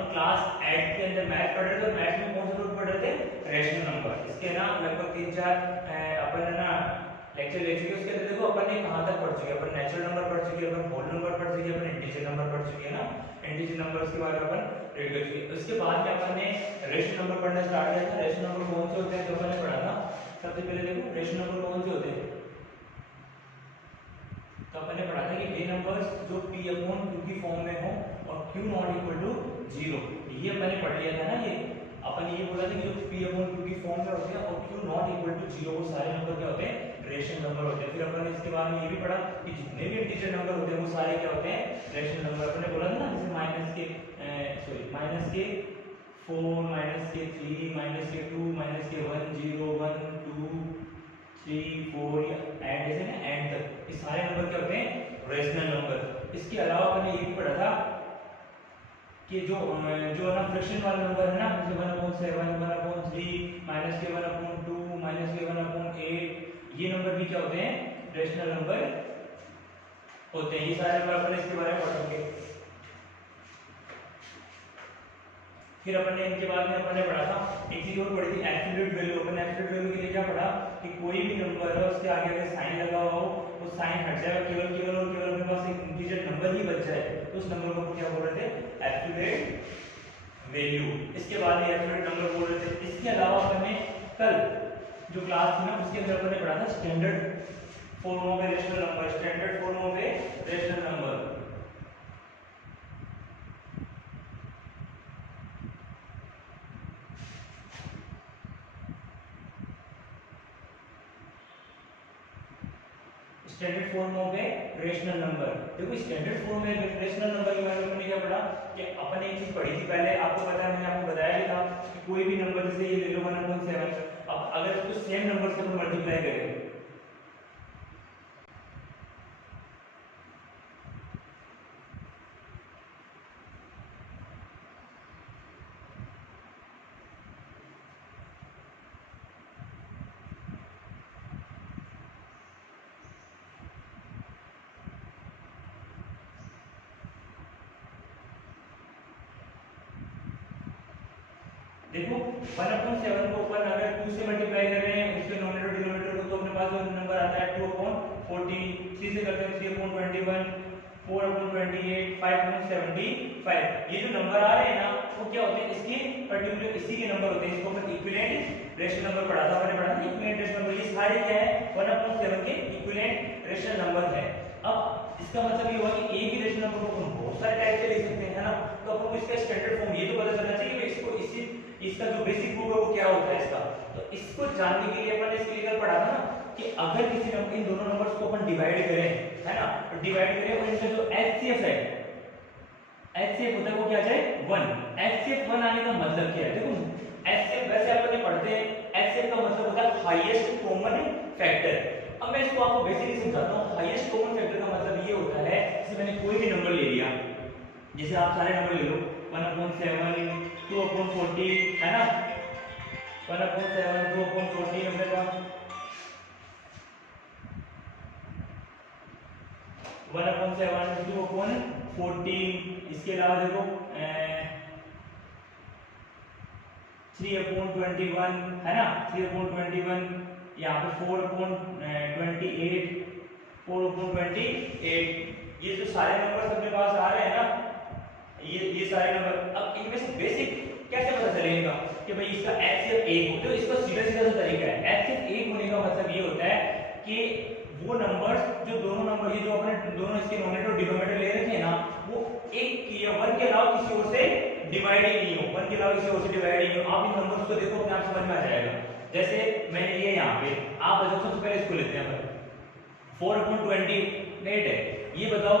अपन class 8 के अंदर math पढ़ रहे थे और मैथ में कौन सा टॉपिक पढ़ रहे थे? Rational number. इसके ना लगभग 3-4 अपन है ना लेक्चर ले चुके। उसके अंदर देखो अपन ने कहां तक पढ़ चुके, अपन नेचुरल नंबर पढ़ चुके, अपन होल नंबर पढ़ चुके, अपन इंटीजर नंबर पढ़ चुके हैं ना। इंटीजर नंबर्स के बारे में अपन रीड कर चुके। उसके बाद में अपन ने रेशनल नंबर पढ़ना स्टार्ट किया था। रेशनल नंबर कौन से होते हैं जो अपन ने पढ़ा था। सबसे पहले देखो रेशनल नंबर कौन से होते हैं, तो अपन ने पढ़ा था कि वे नंबर्स जो p अपॉन q की फॉर्म में हो और q नॉट इक्वल टू 0, ये अपन ने पढ़ लिया था ना। ये अपन ये बोला था कि जो p अपॉन q की फॉर्म में होते हैं और q नॉट इक्वल टू 0 वो सारे नंबर क्या होते हैं? रेशनल नंबर होते हैं। फिर अपन ने इसके बारे में ये भी पढ़ा कि जितने भी इंटीजर नंबर होते हैं वो सारे क्या होते हैं? Rational number. अपन ने बोला था ना जैसे -k 4 -k 3 -k 2 -k 1 0 1 2 3 4 and ऐसे ना एंड तक, ये सारे नंबर क्या होते हैं? Rational number. इसके अलावा अपन ने ये भी पढ़ा था कि जो ना फ्रैक्शन वाला नंबर है ना, जैसे 1/7 1/3 -k 1/2 -k 1/8, ये नंबर भी क्या होते हैं? रेशनल नंबर होते हैं। ये सारे नंबर अपन इसके बारे में पढ़ेंगे। फिर अपन ने इनके बाद में अपन ने पढ़ा था एक चीज और पढ़ी थी, एब्सोल्यूट वैल्यू। अपन ने एब्सोल्यूट वैल्यू के लिए क्या पढ़ा कि कोई भी नंबर है उसके आगे अगर साइन लगा हुआ हो वो साइन हट जाएगा, केवल और केवल अपने पास एक इंटीजर नंबर ही बच जाए तो उस नंबर को क्या बोल रहे थे? Absolute value. इसके बाद में एब्सोल्यूट नंबर बोल रहे थे। इसके अलावा अपन ने कल जो क्लास थी ना उसके अंदर अपन ने पढ़ा था standard form of rational number. Standard form of rational number standard form of a rational number. देखो स्टैंडर्ड फॉर्म में रेशनल नंबर के बारे में हमने क्या पढ़ा कि अपन एक चीज पढ़ी थी पहले, आपको पता है मैंने आपको बताया भी था कि कोई भी नंबर जैसे ये ले लो 1/7, अब अगर इसको सेम नंबर से अपन मल्टीप्लाई करें देखो 1/7 को अपन अगर 2 से मल्टीप्लाई कर रहे हैं उसके नोमिनेटर डिनोमिनेटर को तो अपने पास जो नंबर आता है 2/40, 3 से करते हैं 3/21, 4/28, 5/75। ये जो नंबर आ रहे हैं ना वो क्या होते हैं? इसके पर्टिकुलर इसी के नंबर होते हैं। इसको अपन इक्विवेलेंट रेशनल नंबर पढ़ा था, मैंने पढ़ा था इक्विवेलेंट रेशनल नंबर। ये सारे क्या है? 1/7 के इक्विवेलेंट रेशनल नंबर है। अब इसका मतलब ये हुआ कि एक ही रेशनल नंबर को हम बहुत सारे टाइप से लिख सकते हैं, है ना। तो अपन को इसका स्टैंडर्ड फॉर्म ये तो पता चलना चाहिए कि इसको इसी इसका जो बेसिक प्रूफ है वो क्या होता है इसका। तो इसको जानने के लिए अपन ने इसके लिए पढ़ा था ना कि अगर किसी नंबर इन दोनों नंबर्स को अपन डिवाइड करें, है ना, तो डिवाइड करें और इनका जो एचसीएफ है, एचसीएफ होता है वो क्या आ जाए? 1। एचसीएफ 1 आने का मतलब क्या है? देखो एचसीएफ वैसे अपन ने पढ़ते हैं, एचसीएफ का मतलब होता है हाईएस्ट कॉमन फैक्टर। अब मैं इसको आपको बेसिकली समझाता हूं। हाईएस्ट कॉमन फैक्टर का मतलब ये होता है जैसे मैंने कोई भी नंबर ले लिया, जैसे आप सारे नंबर ले लो 1/7 2/40, है ना, 1/7 2/40 नंबर का 1/7 2/40। इसके अलावा देखो 3/21, है ना, 3/21। यहाँ पे 4/28 4/28। ये जो सारे नंबर अपने पास आ रहे हैं ना, ये सारे नंबर, अब इनमें से बेसिक कैसे पता चलेगा कि भाई इसका एचसीएफ 1 हो? तो इसका सीधा सा तरीका है। एचसीएफ 1 होने का मतलब ये होता है कि वो नंबर्स जो दोनों नंबर ये जो अपने दोनों इसके नोमिनेटर और डिनोमिनेटर ले रखे हैं ना वो एक या 1 के अलावा किसी और से डिवाइड ही नहीं हो, 1 के अलावा किसी और से डिवाइड ही नहीं हो। आप इन नंबर्स को देखो अपने आप समझ में आ जाएगा। जैसे मैंने लिया यहाँ पे, आप बताओ सबसे पहले इसको लेते हैं अपन 4/28 है। ये बताओ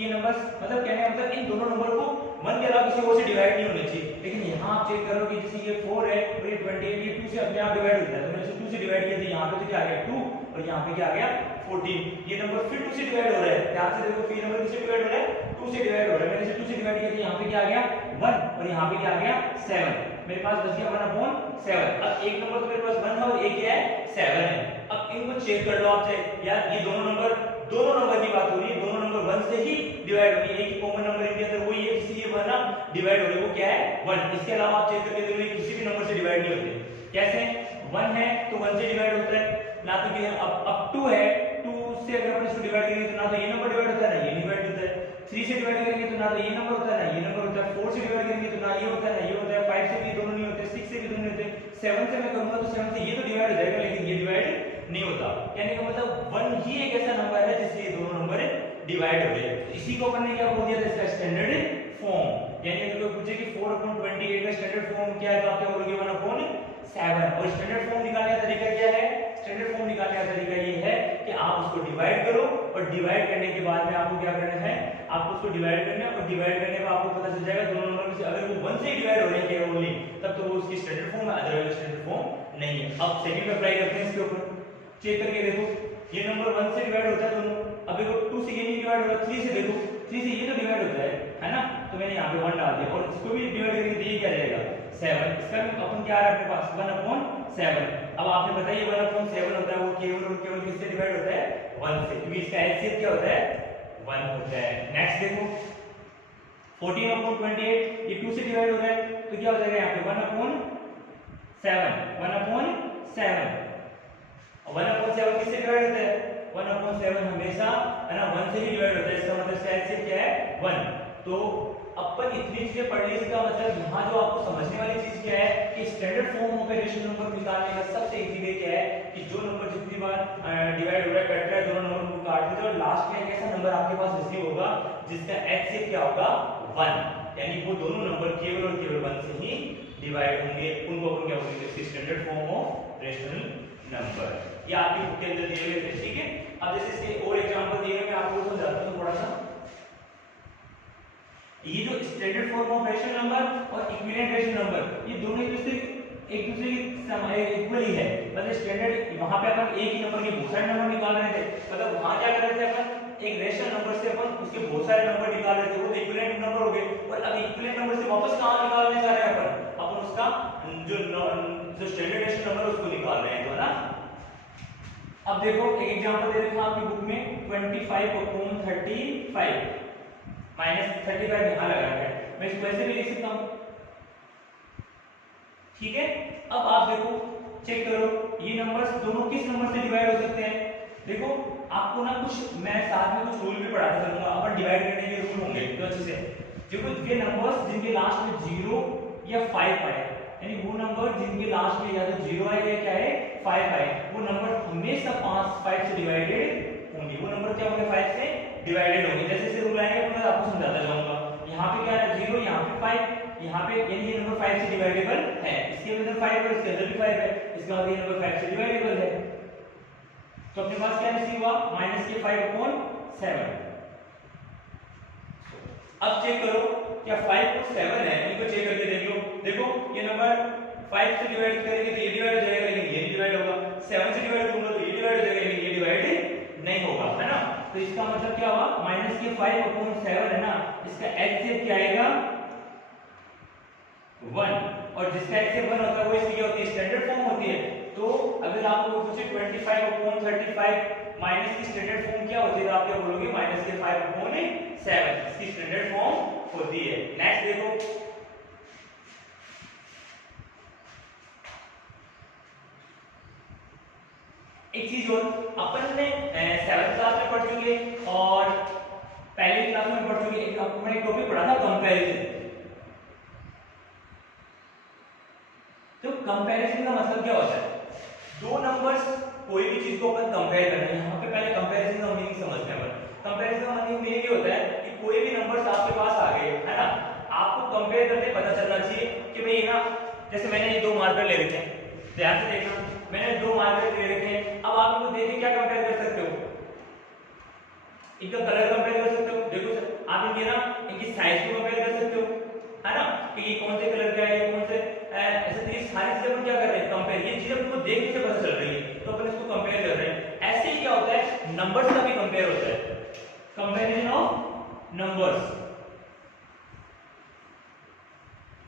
ये नंबर्स मतलब कहने का मतलब इन दोनों नंबर को 1 के अलावा किसी और से डिवाइड नहीं होने चाहिए। लेकिन यहाँ आप चेक करो कि जैसे ये 4 है और ये 28, ये 2 से अपने आप डिवाइड हो जाता है। तो मैंने 2 से डिवाइड किया तो यहाँ पे तो क्या आ गया 2 और यहाँ पे क्या आ गया 14। ये नंबर फिर 2 से डिवाइड हो रहा है। ध्यान से देखो फिर नंबर किससे डिवाइड हो रहा है? 2 से डिवाइड हो रहा है। मैंने इसे 2 से डिवाइड किया तो यहाँ पे क्या आ गया 1 और यहाँ पे क्या आ गया 7। मेरे पास बच गया 1/7। अब एक नंबर तो मेरे पास 1 है और एक क्या है 7 है। अब इनको चेक कर लो आप, यार ये दोनों नंबर दोनों नंबर की बात हो रही है, दोनों नंबर 1 से ही डिवाइड होंगे। एक कॉमन नंबर इनके अंदर वही है जिससे ये वाला डिवाइड हो रही है, वो क्या है 1। इसके अलावा आप चेक करके देखो किसी भी नंबर से डिवाइड नहीं होते। कैसे 1 है तो 1 से डिवाइड होता है, ना तो कि अब 2 है, 2 से अगर अपन इसको डिवाइड करेंगे तो ना तो ये नंबर डिवाइड होता है ना ये डिवाइड होता है। 3 से डिवाइड करेंगे तो ना तो ये नंबर होता है ना ये नंबर होता है। 4 से डिवाइड करेंगे तो ना ये होता है ना ये होता है। 5 से भी दोनों नहीं होते, 6 से भी दोनों नहीं होते। 7 से मैं करूंगा तो 7 से ये तो डिवाइड हो जाएगा लेकिन ये डिवाइड नहीं होता। कहने का मतलब 1 ही एक ऐसा नंबर है जिससे ये दोनों नंबर डिवाइड हो गए। इसी को अपन ने क्या बोल दिया था, इसका स्टैंडर्ड फॉर्म। यानी अगर कोई पूछे कि 4/28 का स्टैंडर्ड फॉर्म क्या है तो आप क्या बोलोगे 1/7। और स्टैंडर्ड फॉर्म निकालने का तरीका क्या है, स्टैंडर्ड फॉर्म निकालने का तरीका ये है कि आप उसको डिवाइड करो और डिवाइड करने के बाद में आपको क्या करना है, आपको उसको डिवाइड करना है और डिवाइड करने पर आपको पता चल जाएगा दोनों नंबर में से अगर वो 1 से डिवाइड हो रहे हैं केवल ओनली तब तो वो उसकी स्टैंडर्ड फॉर्म है, अदरवाइज स्टैंडर्ड फॉर्म नहीं है। अब सेकंड पे अप्लाई करते हैं इसके ऊपर, चेक करके देखो ये नंबर 1 से डिवाइड होता है दोनों। अब देखो 2 से ये नहीं डिवाइड होता, 3 से देखो 3 से ये तो डिवाइड होता है ना, तो मैंने यहाँ पे 1 डाल दिया और इसको भी डिवाइड करेंगे तो ये क्या रहेगा 7। इसका अपन क्या आ रहा है अपने पास 1/7। अब आपने बताइए 1/7 होता है वो केवल और केवल किससे डिवाइड होता है 1 से, क्योंकि इसका एचसीएफ क्या होता है 1 होता है। नेक्स्ट देखो 14/28 ये 2 से डिवाइड हो रहा है तो क्या हो जाएगा यहाँ पे 1/7 1/7 1/7 किससे डिवाइड होता है 1/7 हमेशा है ना 1 से ही डिवाइड होता है। इसका मतलब इसका एचसीएफ क्या है 1। तो अपन इतनी चीजें पढ़ ली, इसका मतलब यहाँ जो आपको समझने वाली चीज क्या है कि standard form of rational number निकालने का सबसे इजी वे क्या है कि जो नंबर जितनी बार डिवाइड हो रहा है कट रहा है दोनों नंबर को काट दीजिए और लास्ट में एक ऐसा नंबर आपके पास रिसीव होगा जिसका एचसीएफ क्या होगा 1, यानी वो दोनों नंबर केवल और केवल 1 से ही डिवाइड होंगे। उनको अपन क्या बोलेंगे standard form of rational number. ये आपकी बुक के अंदर दिए हुए थे, ठीक है। अब जैसे इसके और एग्जांपल दिए हैं मैं आपको समझाता हूं थोड़ा सा। ये जो standard form of rational number और इक्विवेलेंट रेशनल नंबर ये दोनों एक दूसरे की इक्वली है। मतलब स्टैंडर्ड वहां पे अपन एक ही नंबर के बहुत सारे नंबर निकाल रहे थे, मतलब वहां क्या कर रहे थे अपन एक रेशनल नंबर से अपन उसके बहुत सारे नंबर निकाल रहे थे, वो इक्विवेलेंट नंबर हो गए। और अब इक्विवेलेंट नंबर से वापस कहां निकालने जा रहे हैं अपन उसका जो स्टैंडर्ड रेशनल नंबर उसको निकाल रहे हैं, तो ना। अब देखो एक एग्जांपल दे रखा हूं आपकी बुक में 25/35 -35 यहां लगा है, मैं इसको ऐसे भी लिख सकता हूं, ठीक है। अब आप देखो चेक करो ये नंबर्स दोनों किस नंबर से डिवाइड हो सकते हैं। देखो आपको ना कुछ मैं साथ में कुछ रूल भी पढ़ाता चलूंगा, अपन डिवाइड करने के रूल होंगे तो अच्छे से देखो। ये नंबर्स जिनके लास्ट में 0 या 5 आए, यानी वो नंबर जिनके लास्ट में या तो 0 आए या क्या है 5 आए, वो नंबर हमेशा 5 से डिवाइडेड होंगे। वो नंबर क्या होंगे 5 से डिवाइडेड होंगे। जैसे जैसे रूल आएंगे मैं आपको समझाता जाऊंगा। यहाँ पे क्या है 0, यहाँ पे 5, यहाँ पे यानी ये नंबर 5 से डिवाइडेबल है, इसके अंदर 5 है इसके अंदर भी 5 है, इसका मतलब ये नंबर 5 से डिवाइडेबल है। तो अपने पास क्या रिसीव हुआ -5/7। अब चेक करो क्या 5 और 7 है, इनको चेक करके देख लो। देखो ये नंबर 5 से डिवाइड करेंगे तो ये डिवाइड हो जाएगा लेकिन ये डिवाइड होगा, 7 से डिवाइड करूंगा तो ये डिवाइड हो जाएगा लेकिन ये डिवाइड नहीं होगा, है ना। तो इसका मतलब क्या हुआ -5/7 है ना, इसका एचसीएफ क्या आएगा 1। और जिसका एचसीएफ 1 होता है वो इसकी क्या होती है स्टैंडर्ड फॉर्म होती है। तो अगर आपको पूछे 25/35 माइनस की स्टैंडर्ड फॉर्म क्या होती है तो आप क्या बोलोगे -5/7 इसकी स्टैंडर्ड फॉर्म होती है। नेक्स्ट देखो एक चीज और अपन ने 7th क्लास में पढ़ चुके और पहली क्लास में पढ़ चुके मैंने एक टॉपिक पढ़ा था कंपैरिजन। तो कंपैरिजन का मतलब क्या होता है, दो नंबर्स कोई भी चीज को अपन कंपेयर करना है। यहाँ पे पहले कंपैरिजन का मीनिंग समझते हैं। कंपैरिजन का मीनिंग ये होता है कि कोई भी नंबर्स आपके पास आ गए है ना, आपको कंपेयर करके पता चलना चाहिए कि भाई ना जैसे मैंने ये 2 मार्कर ले रखे हैं, ध्यान से देखना मैंने 2 मार्कर ले रखे हैं। अब आप इनको देख के क्या कंपेयर कर सकते हो, इनका कलर कंपेयर कर सकते हो। देखो सर आप इनके ना इनकी साइज को कंपेयर कर सकते हो, है ना, कि ये कौन से कलर का है ये कौन से ऐसे ये सारी चीजें अपन क्या कर रहे हैं कंपेयर, ये चीजें आपको देखने से पता चल रही है तो अपन इसको कंपेयर कर रहे हैं। ऐसे ही क्या होता है नंबर्स का भी कंपेयर होता है, comparison of numbers.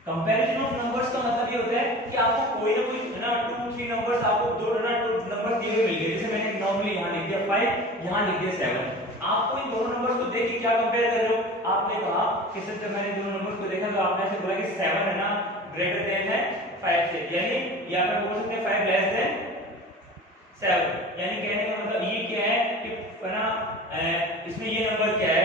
Comparison of numbers का मतलब ये होता है कि आपको कोई ना कोई ना 2-3 नंबर्स आपको 2 नंबर्स दिए हुए मिल गए। जैसे मैंने नॉर्मली यहाँ लिख दिया 5, यहाँ लिख दिया 7। आपको इन दोनों नंबर्स को देख के क्या कंपेयर कर रहे हो? आपने कहा कि सर जब मैंने दोनों नंबर्स को देखा तो आपने ऐसे बोला कि 7 है ना ग्रेटर देन है 5 से, यानी यहाँ पे बोल सकते हैं 5 लेस देन 7, यानी कहने का मतलब ये क्या है कि ना इसमें ये नंबर क्या है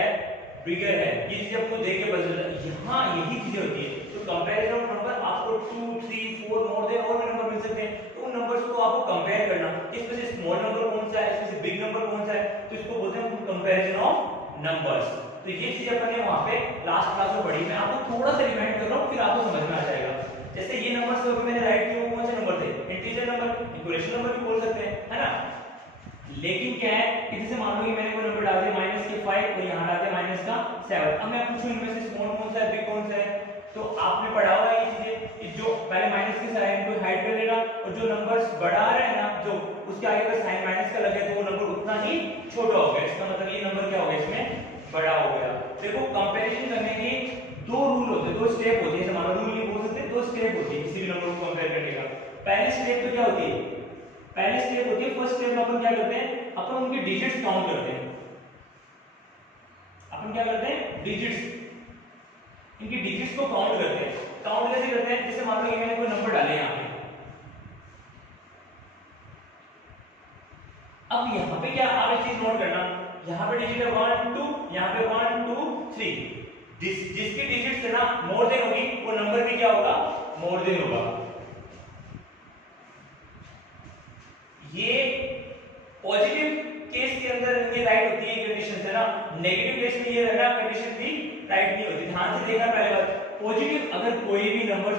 बिगर है, ये चीज आपको देख के पता चलता है। यहाँ यही चीजें होती है। तो कंपैरिजन ऑफ नंबर आपको 2 3 4 मोर देन और भी नंबर मिल सकते हैं, तो उन नंबर्स को आपको कंपेयर करना, इसमें से स्मॉल नंबर कौन सा है, इसमें से बिग नंबर कौन सा है, तो इसको बोलते हैं कंपैरिजन ऑफ नंबर्स। तो ये चीज अपन ने वहां पे लास्ट क्लास में पढ़ी, मैं आपको थोड़ा सा रिमाइंड कर रहा हूं, फिर आपको समझ में आ जाएगा। जैसे ये नंबर्स जो मैंने राइट किए वो कौन से नंबर थे? इंटीजर नंबर, इक्वेशन नंबर भी बोल सकते हैं, है ना। लेकिन क्या है कि जैसे मान लो कि मैंने कोई नंबर डाल दिया माइनस के 5 और यहाँ डाल दिया माइनस का 7, अब मैं पूछूं इनमें से स्मॉल कौन सा है बिग कौन सा है, तो आपने पढ़ा हुआ है ये चीजें, जो पहले माइनस के साइन को हाइड कर लेगा और जो नंबर्स बढ़ा रहा है ना जो उसके आगे का साइन माइनस का लगे तो वो नंबर उतना ही छोटा हो गया, इसका मतलब ये नंबर क्या हो गया इसमें बड़ा हो गया। देखो कंपैरिजन करने के दो रूल होते हैं, दो स्टेप होते हैं, जैसे मान लो रूल नहीं बोल सकते, दो स्टेप होती है किसी भी नंबर को कंपेयर करने का। पहले स्टेप तो क्या होती है, पहले स्टेप होती है फर्स्ट स्टेप में अपन क्या करते हैं, अपन उनके डिजिट्स काउंट करते हैं। अपन क्या करते हैं, डिजिट्स, इनकी डिजिट्स को काउंट करते हैं। काउंट कैसे करते हैं, जैसे मान लो कि मैंने कोई नंबर डाले यहाँ पे, अब यहाँ पे क्या आप एक चीज नोट करना, यहाँ पे डिजिट है 1 2, यहाँ पे 1 2 3, जिसकी डिजिट्स है ना मोर देन होगी वो नंबर भी क्या होगा, मोर देन होगा। ये पॉजिटिव केस के अंदर ये राइट होती है कंडीशन है ना, नेगेटिव केस में ये रहना कंडीशन भी राइट नहीं होती। ध्यान से देखना पहले बात, पॉजिटिव अगर कोई भी नंबर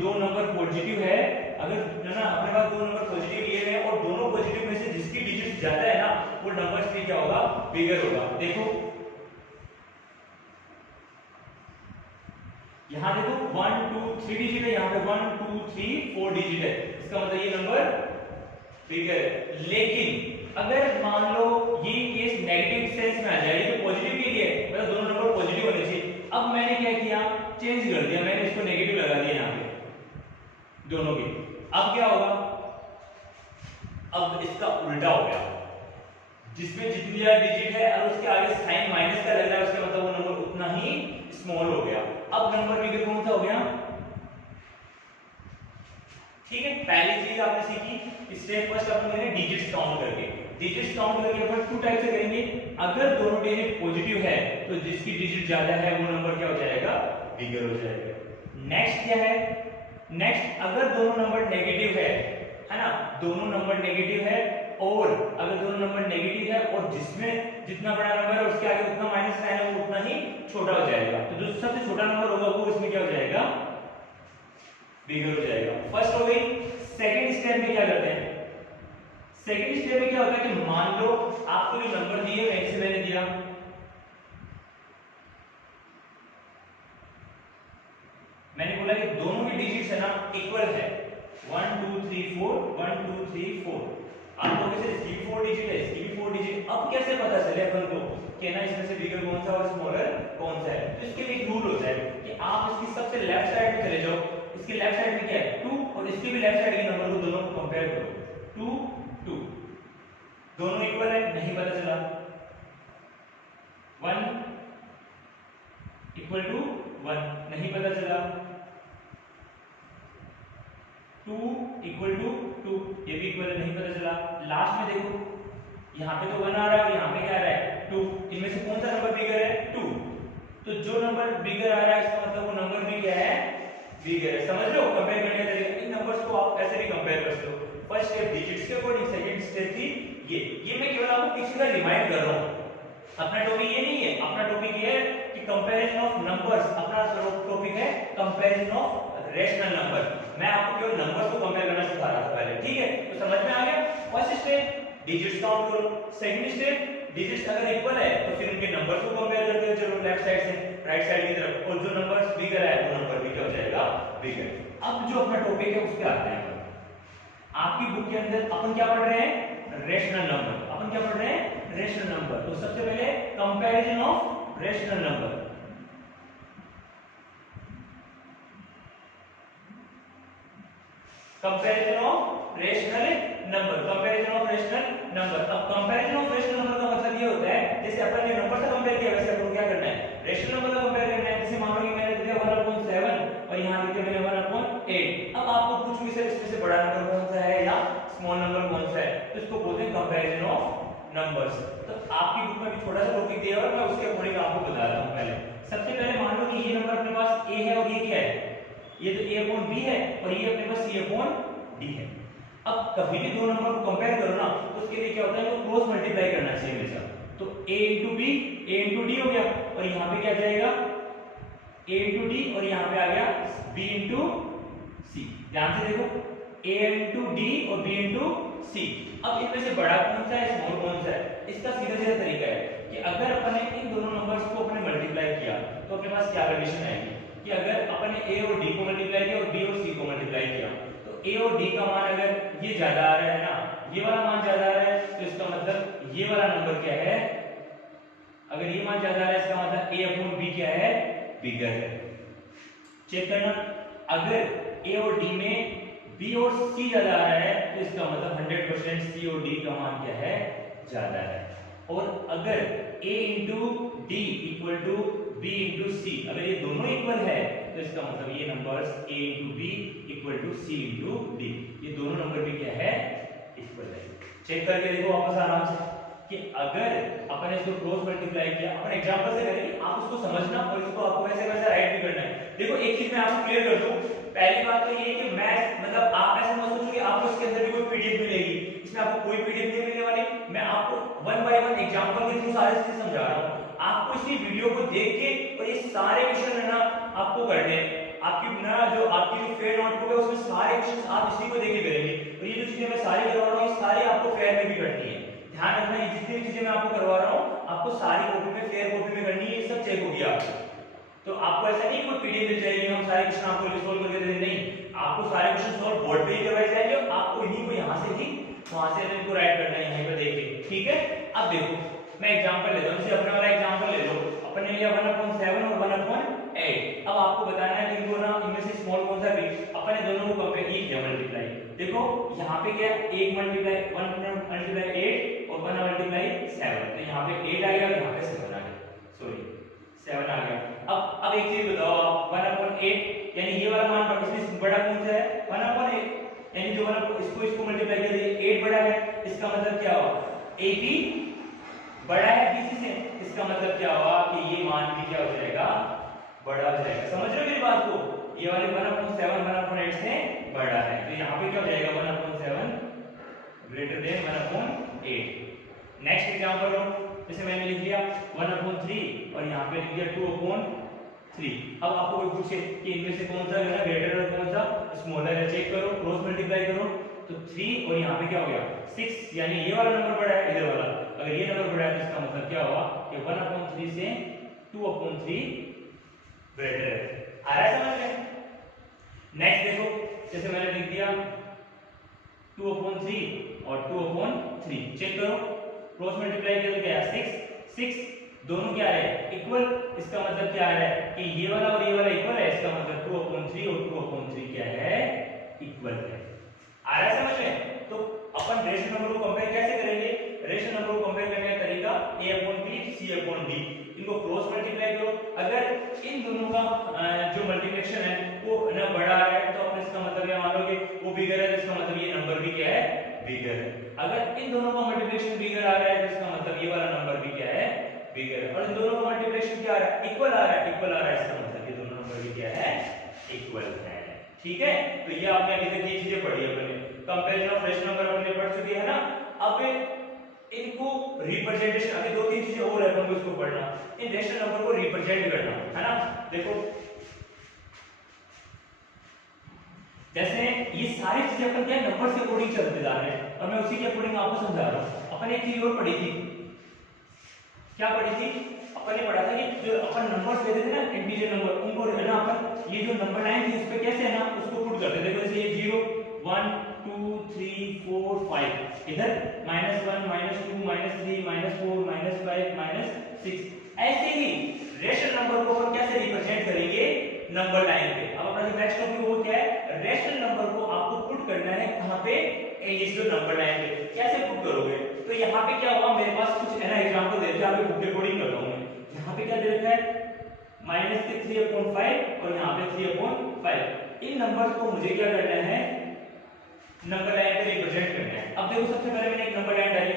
दो नंबर पॉजिटिव है, अगर ना अपने पास दो नंबर पॉजिटिव लिए हुए हैं और दोनों पॉजिटिव में से जिसकी डिजिट ज्यादा है ना वो नंबर से क्या होगा, बिगर होगा। देखो यहां देखो 1 2 3 डिजिट है, यहाँ पे 1 2 3 4 डिजिट है, इसका मतलब ये नंबर बिगर है। लेकिन अगर मान लो ये केस नेगेटिव सेंस में आ जाए, ये तो पॉजिटिव के लिए मतलब दोनों नंबर पॉजिटिव होने चाहिए, अब मैंने क्या किया चेंज कर दिया, मैंने इसको नेगेटिव लगा दिया यहाँ पे दोनों के, अब क्या होगा, अब इसका उल्टा हो गया, जिसमें जितनी ज्यादा डिजिट है और उसके आगे साइन माइनस का लग रहा है उसका मतलब वो नंबर उतना ही स्मॉल हो गया। अब नंबर बिगर कौन सा हो गया, ठीक है। पहली चीज आपने सीखी स्टेप फर्स्ट अपन करेंगे डिजिट्स काउंट करके, डिजिट्स काउंट करके अपन टू टाइप से करेंगे, अगर दोनों डिजिट पॉजिटिव है तो जिसकी डिजिट ज्यादा है वो नंबर क्या हो जाएगा, बिगर हो जाएगा। नेक्स्ट क्या है, नेक्स्ट अगर दोनों नंबर नेगेटिव है ना, दोनों नंबर नेगेटिव है और अगर दोनों नंबर नेगेटिव है और जिसमें जितना बड़ा नंबर है उसके आगे उतना माइनस साइन है वो उतना ही छोटा हो जाएगा, तो जो सबसे छोटा नंबर होगा वो इसमें क्या हो जाएगा, बिगर हो जाएगा। फर्स्ट हो गई। सेकंड स्टेप में क्या करते हैं, सेकंड स्टेप में क्या होता है कि मान लो आपको जो नंबर दिए वैसे मैंने दिया, मैंने बोला कि दोनों की डिजिट्स है ना इक्वल है 1 2 3 4 1 2 3 4, आप लोगों से इसकी 4 डिजिट है इसकी भी 4 डिजिट, अब कैसे पता चले अपन को कि ना इसमें से बिगर कौन सा और स्मॉलर कौन सा है, तो इसके लिए एक रूल होता है कि आप इसकी सबसे लेफ्ट साइड में चले जाओ, इसके लेफ्ट साइड में क्या है 2 और इसके भी लेफ्ट साइड के नंबर को दोनों को कंपेयर करो, 2 2 दोनों इक्वल है, नहीं पता चला, 1 इक्वल टू 1 नहीं पता चला, 2 इक्वल टू 2 ये भी इक्वल नहीं पता चला, लास्ट में देखो यहाँ पे तो 1 आ रहा है और यहाँ पे क्या आ रहा है 2, इनमें से कौन सा नंबर बिगर है 2, तो जो नंबर बिगर आ रहा है इसका मतलब वो नंबर भी क्या है, बिगर है। समझ लो कंपेयर करने का तरीका, इन नंबर्स को आप ऐसे भी कंपेयर कर सकते हो। फर्स्ट स्टेप डिजिट्स के अकॉर्डिंग, सेकंड स्टेप थी ये मैं केवल आपको किसी का रिमाइंड कर रहा हूँ, अपना टॉपिक ये नहीं है, अपना टॉपिक ये है कि कंपैरिजन ऑफ नंबर्स, अपना टॉपिक है कंपैरिजन ऑफ रेशनल नंबर, मैं आपको केवल नंबर्स को कंपेयर करना सिखा रहा था पहले, ठीक है, तो समझ में आ गया। फर्स्ट स्टेप डिजिट्स काउंट करो, सेकंड स्टेप डिजिट्स अगर इक्वल है तो फिर उनके नंबर्स को कंपेयर करते हो, चलो लेफ्ट साइड से राइट साइड की तरफ, और जो नंबर्स बिगर है वो नंबर भी क्या हो जाएगा, बिगर। अब जो अपना टॉपिक है उस पे आते हैं। आपकी बुक के अंदर अपन क्या पढ़ रहे हैं, रेशनल नंबर, अपन क्या पढ़ रहे हैं, रेशनल नंबर। तो सबसे पहले comparison of rational number, comparison of rational number, comparison of rational number. अब कंपैरिजन ऑफ रेशनल नंबर का मतलब ये होता है जैसे अपन ने नंबर से कंपेयर किया वैसे अपन को क्या करना है, रेशनल नंबर का कंपेयर करना है। जैसे मान लो कि मैंने दिया 1/7 और यहां लिख दिया मैंने 1/8। अब आपको पूछ भी सर इसमें से बड़ा नंबर कौन सा है या स्मॉल नंबर कौन सा है, तो इसको बोलते हैं कंपैरिजन ऑफ नंबर्स। तो आपकी बुक में भी छोटा सा टॉपिक दिया है और मैं उसके अकॉर्डिंग आपको बता रहा हूं। पहले सबसे पहले मान लो कि ये नंबर अपने पास a है और ये क्या है, ये तो a/b है और ये अपने पास c/d है। अब कभी भी दो नंबर को कंपेयर करो ना तो उसके लिए क्या होता है, इनको क्रॉस मल्टीप्लाई करना चाहिए हमेशा। तो a into b a into d हो गया और यहाँ पे क्या जाएगा a into d और यहाँ पे आ गया b into c। ध्यान से देखो a into d और b into c। अब इनमें से बड़ा कौन सा है, स्मॉल कौन सा है, इसका सीधा सीधा तरीका है कि अगर अपन ने इन दोनों नंबर्स को अपने मल्टीप्लाई किया तो अपने पास क्या कंडीशन आएगी कि अगर अपन ने a और d को मल्टीप्लाई किया और b और c को मल्टीप्लाई किया तो a और d का मान अगर ये ज्यादा आ रहा है ना, ये वाला मान ज्यादा आ रहा है, तो इसका मतलब ये वाला नंबर क्या है, अगर ये मान ज्यादा आ रहा है इसका मतलब a/b क्या है, बिगर है। चेक करना, अगर a और d में b और c ज्यादा आ रहा है तो इसका मतलब 100% c और d का मान क्या है, ज्यादा है। और अगर a into d equal to b into c, अगर ये दोनों इक्वल है तो इसका मतलब ये numbers a into b equal to c into d, ये दोनों नंबर भी क्या है, इक्वल है। चेक करके देखो वापस आराम से कि अगर अपन इसको क्रॉस मल्टीप्लाई किया, अपन एग्जांपल से करेंगे, आप उसको समझना और इसको आपको वैसे वैसे राइट भी करना है। देखो एक चीज मैं आपको क्लियर कर दूं, पहली बात तो ये कि मैं मतलब आप ऐसे मत सोचो कि आपको इसके अंदर भी कोई पीडीएफ मिलेगी, इसमें आपको कोई पीडीएफ नहीं मिलने वाली। मैं आपको वन बाय वन एग्जांपल के थ्रू सारे चीजें समझा रहा हूं। आपको इसी वीडियो को देख के और ये सारे क्वेश्चन है ना आपको करने हैं। आपकी ना जो आपकी जो फेयर नोटबुक है उसमें सारे क्वेश्चन आप इसी को देख के करेंगे और ये जो चीजें मैं सारी करवा रहा हूं ये सारी आपको फेयर में भी करनी है। ध्यान रखना, ये जितनी भी चीजें मैं आपको करवा रहा हूं आपको सारी कॉपी में, फेयर कॉपी में करनी है, ये सब चेक होगी आपको। तो आपको ऐसा नहीं कोई पीडीएफ मिल जाएगी हम सारे क्वेश्चन आपको सॉल्व करके दे देंगे, नहीं, आपको सारे क्वेश्चन सॉल्व बोर्ड पे ही करवाए जाएंगे और आपको इन्हीं को यहां से ही वहां से इनको राइट करना है यहीं पे देख के, ठीक है। अब देखो मैं एग्जांपल लेता हूं, जैसे अपना वाला एग्जांपल ले लो, अपन ने लिया 1/7 और 1/8। अब आपको बताना है कि इनको ना इनमें से स्मॉल कौन सा भी, अपन ने दोनों को कंपेयर किया मल्टीप्लाई। देखो यहां पे क्या 1 मल्टीप्लाई 1 मल्टीप्लाई 8 और 1 मल्टीप्लाई 7, तो यहां पे 8 आ गया और यहां पे 7 आ गया, सॉरी 7 आ गया। अब एक चीज बताओ आप, 1/8 यानी ये वाला मान इसमें बड़ा कौन सा है, 1/8 यानी जो वाला इसको मल्टीप्लाई किया तो 8 बड़ा है, इसका मतलब क्या हुआ, a b बड़ा है b से, इसका मतलब क्या हुआ कि ये मान भी क्या हो जाएगा, बड़ा हो जाएगा। समझ रहे हो मेरी बात को, ये वाले 1/7 1/8 से बड़ा है, तो यहाँ पे क्या हो जाएगा 1/7 ग्रेटर देन 1/8। नेक्स्ट एग्जांपल लो, जैसे मैंने लिख दिया 1/3 और यहाँ पे लिख दिया 2/3। अब आपको कोई पूछे कि इनमें से कौन सा है ग्रेटर और कौन सा स्मॉलर है, चेक करो, क्रॉस मल्टीप्लाई करो, तो 3 और यहाँ पे क्या हो गया 6, यानी ये वाला नंबर बड़ा है इधर वाला, अगर ये नंबर बड़ा है तो इसका मतलब क्या हुआ कि 1/3 से 2/3 ग्रेटर है। आ रहा है समझ में? नेक्स्ट देखो, जैसे मैंने लिख दिया 2/3 और 2/3, चेक करो, क्रॉस मल्टीप्लाई किया तो क्या 6 दोनों क्या है, इक्वल, इसका मतलब क्या है कि ये वाला और ये वाला इक्वल है, इसका मतलब 2/3 और 2/3 क्या है, इक्वल है। आ रहा है समझ में? तो अपन रेशनल नंबर को कंपेयर कैसे करेंगे, रेशनल नंबर को कंपेयर करने का तरीका a/b c/d, इनको क्रॉस मल्टीप्लाई करो, अगर इन दोनों का जो मल्टीप्लिकेशन है वो ना बड़ा है तो अपन इसका मतलब ये मान लो कि वो बिगर है, तो इसका मतलब ये नंबर भी क्या है, बिगर है। अगर इन दोनों का मल्टीप्लिकेशन बिगर आ रहा है तो इसका मतलब ये वाला नंबर भी क्या है, बिगर है। और इन दोनों का मल्टीप्लिकेशन क्या आ रहा है, इक्वल आ रहा है, इक्वल आ रहा है, इसका मतलब ये दोनों नंबर भी क्या है, इक्वल है, ठीक है। तो ये आपने अभी तक ये चीजें पढ़ी है, अपने कंपैरिजन ऑफ रेशनल नंबर हमने पढ़ चुके हैं ना। अब इनको रिप्रेजेंटेशन, अभी 2-3 चीजें और है अपन को इसको पढ़ना, इन रेशनल नंबर को रिप्रेजेंट करना है ना। देखो जैसे ये सारी चीजें अपन क्या नंबर से अकॉर्डिंग चलते जा रहे हैं और मैं उसी के अकॉर्डिंग आपको समझा रहा हूं। अपन एक चीज और पढ़ी थी, क्या पढ़ी थी, अपन ने पढ़ा था कि जो अपन नंबर्स लेते थे ना, इंटीजर नंबर, उनको है ना अपन ये जो नंबर लाइन थी उस पे कैसे है ना उसको पुट करते थे। देखो जैसे ये 0 1 2 3 4 5, इधर -1 -2 -3 -4 -5 -6, ऐसे ही रेशनल नंबर को अपन कैसे रिप्रेजेंट करेंगे, नंबर लाइन पे। अब अपना जो नेक्स्ट टॉपिक वो क्या है, रेशनल नंबर को आपको पुट करना है कहां पे, इस जो नंबर लाइन पे। कैसे पुट करोगे, तो यहाँ पे क्या होगा, मेरे पास कुछ है ना एग्जांपल दे दिया, बुक के अकॉर्डिंग करता हूं मैं। यहाँ पे क्या दे रखा है, माइनस के 3/5 और यहाँ पे 3/5। इन नंबर्स को मुझे क्या करना है, नंबर लाइन पे रिप्रेजेंट करना है। अब देखो सबसे पहले मैंने एक नंबर लाइन डाली,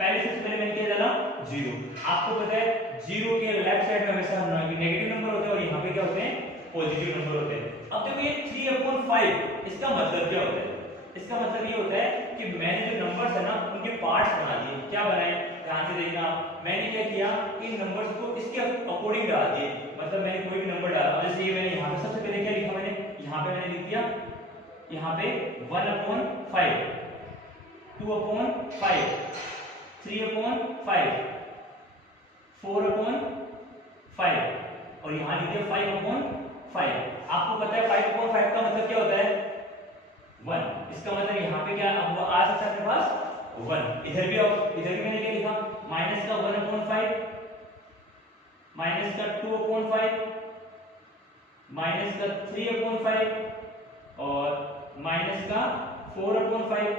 पहले सबसे पहले मैंने क्या डाला, 0। आपको पता है 0 के लेफ्ट साइड में हमेशा नेगेटिव नंबर होते हैं और यहाँ पे क्या होते हैं, पॉजिटिव नंबर होते हैं। अब देखो ये 3/5 इसका मतलब क्या होता है, इसका मतलब ये होता है कि मैंने जो नंबर्स है ना उनके पार्ट्स बना दिए। क्या बनाए, ध्यान से देखना, मैंने क्या किया, इन नंबर्स को इसके अकॉर्डिंग डाल दिए। मतलब मैंने कोई भी नंबर डाला, जैसे ये मैंने यहाँ पे सबसे पहले क्या लिखा, मैंने यहाँ पे मैंने लिख दिया, यहाँ पे 1/5, 2/5, 3/5, 4/5 और यहाँ लिख दिया 5/5। आपको पता है 5/5 का मतलब क्या होता है, 1। इसका मतलब यहाँ पे क्या अब आ सकता है अपने पास 1। इधर भी मैंने क्या लिखा, माइनस का 1/5, माइनस का 2/5, माइनस का 3/5 और माइनस का 4/5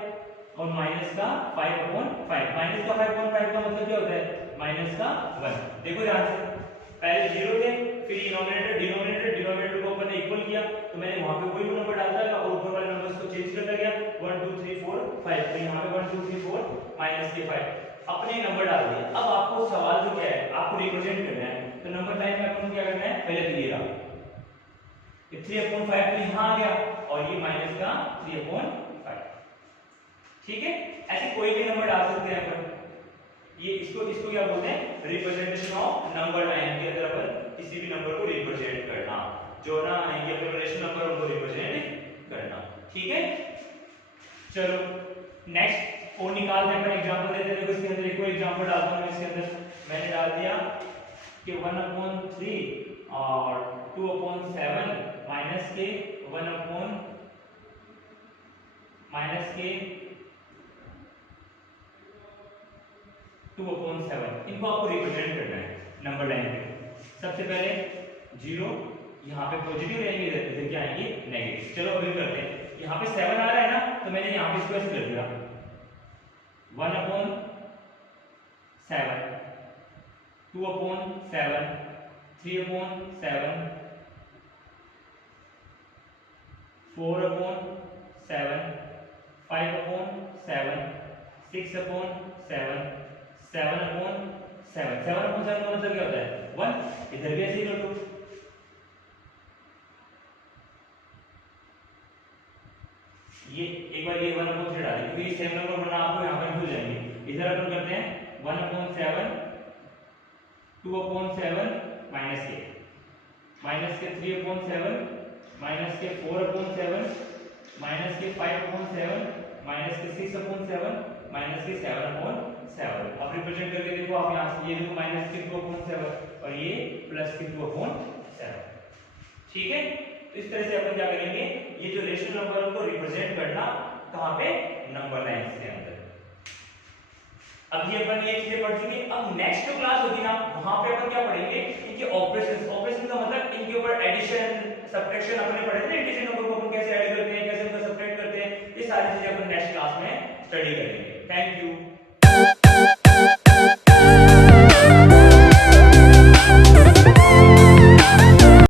और माइनस का 5/5। माइनस का 5/5 का मतलब क्या होता है, माइनस का 1। देखो ध्यान से, पहले 0 थे, फिर डिनोमिनेटर को अपन ने इक्वल किया, तो मैंने वहां पे कोई भी नंबर डाल दिया और ऊपर वाले नंबर्स को चेंज करता गया, 1 2 3 4 5। तो यहाँ पे 1 2 3 4 माइनस के 5 अपने नंबर डाल दिए। अब आपको सवाल जो क्या है, आपको रिप्रेजेंट करना है, तो नंबर लाइन में अपन को क्या करना है, पहले तो ये रहा 3/5 तो यहाँ आ गया और ये माइनस का 3/5। ठीक है, ऐसे कोई भी नंबर डाल सकते हैं अपन। ये इसको क्या बोलते हैं, रिप्रेजेंटेशन ऑफ नंबर लाइन के अंदर अपन किसी भी नंबर को रिप्रेजेंट करना, जो ना आएंगे अपने रेशनल नंबर उनको रिप्रेजेंट करना। ठीक है, चलो नेक्स्ट और निकालते हैं अपन, एग्जांपल देते हैं। देखो इसके अंदर एक और एग्जांपल डालता हूं मैं, इसके अंदर मैंने डाल दिया कि 1/3 और 2/7 माइनस के 1 माइनस के 2/7। इनको आपको रिप्रेजेंट करना है नंबर लाइन पे। सबसे पहले 0, यहाँ पे पॉजिटिव रहेंगे, इधर क्या आएंगे, नेगेटिव। चलो अभी करते हैं, यहाँ पे 7 आ रहा है ना, तो मैंने यहाँ पे इसको ऐसे कर दिया 1/7, 2/7, 3/7, 4/7, 5/7, 6/7, 7/7। 7/7 का मतलब क्या होता है, 1। इधर भी ऐसे ही कर दो, ये एक बार ये 1/3 डालें क्योंकि ये सेम नंबर बना, आपको यहाँ पर भूल जाएंगे। इधर अपन करते हैं 1/7, 2/7 माइनस के 3/7, माइनस के 4/7, माइनस के 5/7, माइनस के 6/7, माइनस के 7/7। अब रिप्रेजेंट करके देखो आप, यहाँ से ये देखो माइनस के 2/7 और ये प्लस के 2/7। ठीक है, तो इस तरह से अपन क्या करेंगे, ये जो रेशनल नंबर को रिप्रेजेंट करना कहां पे, नंबर लाइंस के अंदर। अब ये अपन ये चीजें पढ़ चुके। अब नेक्स्ट जो क्लास होगी ना, वहां पे अपन क्या पढ़ेंगे, इनके ऑपरेशंस। ऑपरेशन का मतलब इनके ऊपर एडिशन सब्ट्रैक्शन अपने पढ़े थे, इंटीजर नंबर को अपन कैसे ऐड करते हैं, कैसे उनको सब्ट्रैक्ट करते हैं, ये सारी चीजें अपन नेक्स्ट क्लास में स्टडी करेंगे। Thank you.